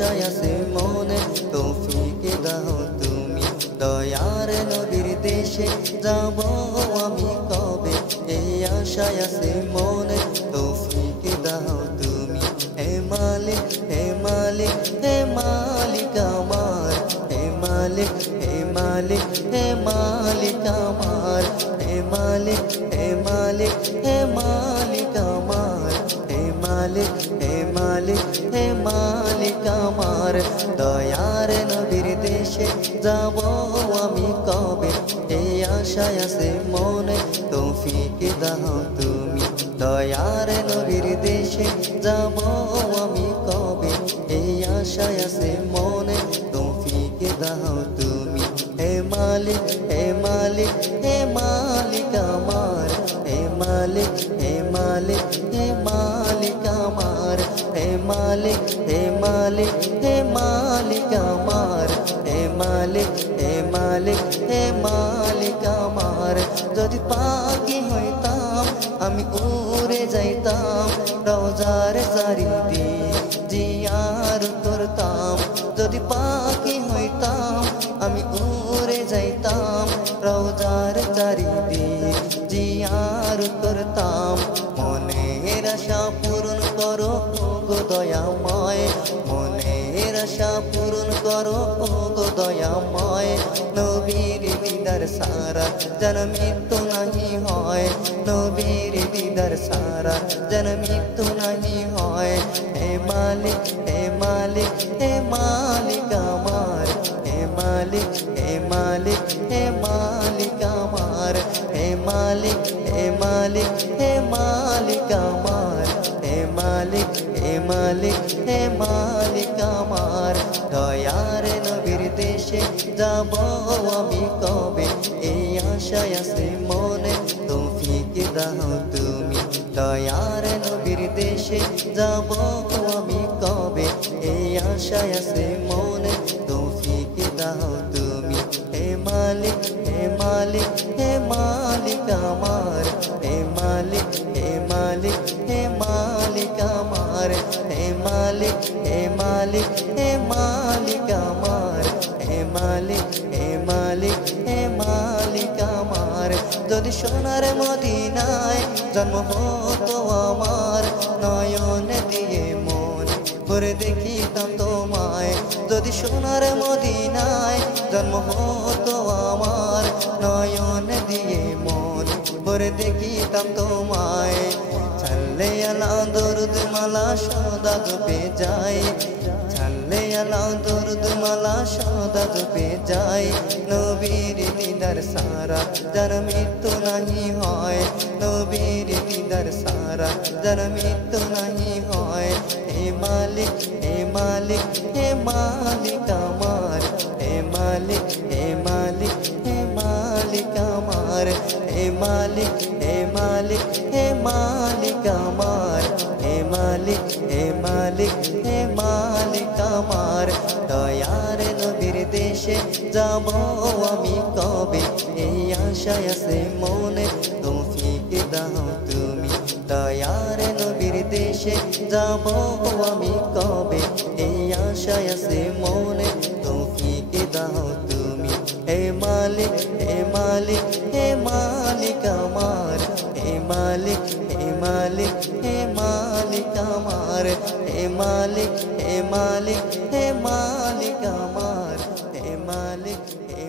আশায় আছে মনে তৌফিক দাও তুমি দয়ার নবীর দেশে যাব আমি কবে এই আশায় আছে মনে তৌফিক দাও তুমি হে মালিক হে মালিক হে মালিক আমার হে মালিক হে মালিক হে মালিক আমার হে মালিক হে মালিক হে মালিক আমার হে মালিক হে মালিক হে মালিক আমার দয়ার নবীর দেশে যাব আমি কবে এই আশায় আছে মনে তৌফিক দাও তুমি দয়ার নবীর দেশে যাব আমি কবে এই আশায় আছে মনে তৌফিক দাও তুমি হে মালিক হে মালিক হে মালিক আমার হে মালিক হে মালিক হে মালিক আমার হে মালিক হে মালিক হে মালিক আমার হে মালিক হে মালিক হে মালিক আমার যদি পাখি হইতাম আমি উড়ে যাইতাম রওজার চারিদিক জিয়ার করতাম যদি পাখি হইতাম আমি উড়ে যাইতাম রওজার চারিদিক জিয়ার করতাম মনের আশা পূরণ করো গো দয়াময় মনের আশা পূরণ করো গো দয়াময় নবীর দিদার সারা যেন মৃত্যু নাহি হয় নবীর দিদার সারা যেন মৃত্যু নাহি হয় হে মালিক হে মালিক হে মালিক আমার হে মালিক হে মালিক হে মালিক আমার হে মালিক হে মালিক হে মালিক আমার হে মালিক হে মালিক হে মালিক আমার দয়ার নবীর দেশে যাব আমি কবে এই আশায় আছে মনে তৌফিক দাও তুমি দয়ার নবীর দেশে যাব আমি কবে এই আশায় আছে মনে তৌফিক দাও তুমি হে মালিক হে মালিক হে মালিক আমার হে মালিক হে মালিক হে মালিক আমার হে মালিক হে মালিক হে মালিক আমার হে মালিক হে মালিক হে মালিক আমার যদি সোনার মদিনায় জন্ম হতো আমার নয়ন দিয়ে মন ভরে দেখিতাম তোমায় যদি সোনার মদিনায় জন্ম হতো আমার নয়ন দিয়ে মন ভরে দেখিতাম তোমায় ছাড়লে আলা দরুদ মালা সদা জপে যায় ছাড়লে আলা দরুদ মালা সদা জপে যায় নবীর দিদার সারা যার মৃত্যু নাহি হয় নবীর দিদার সারা যার মৃত্যু নাহি হয় হে মালিক হে মালিক হে মালিক আমার হে মালিক হে মালিক হে মালিক আমার হে মালিক হে মালিক হে মালিক আমার হে মালিক হে মালিক হে মালিক আমার দয়ার নবীর দেশে যাব আমি কবে এই আশায় আছে মনে তৌফিক দাও তুমি দয়ার নবীর দেশে যাব আমি কবে এই আশায় আছে মনে তৌফিক দাও তুমি হে মালিক হে মালিক হে মালিক আমার হে মালিক হে মালিক হে মালিক আমার হে মালিক হে মালিক হে মালিক আমার হে মালিক হে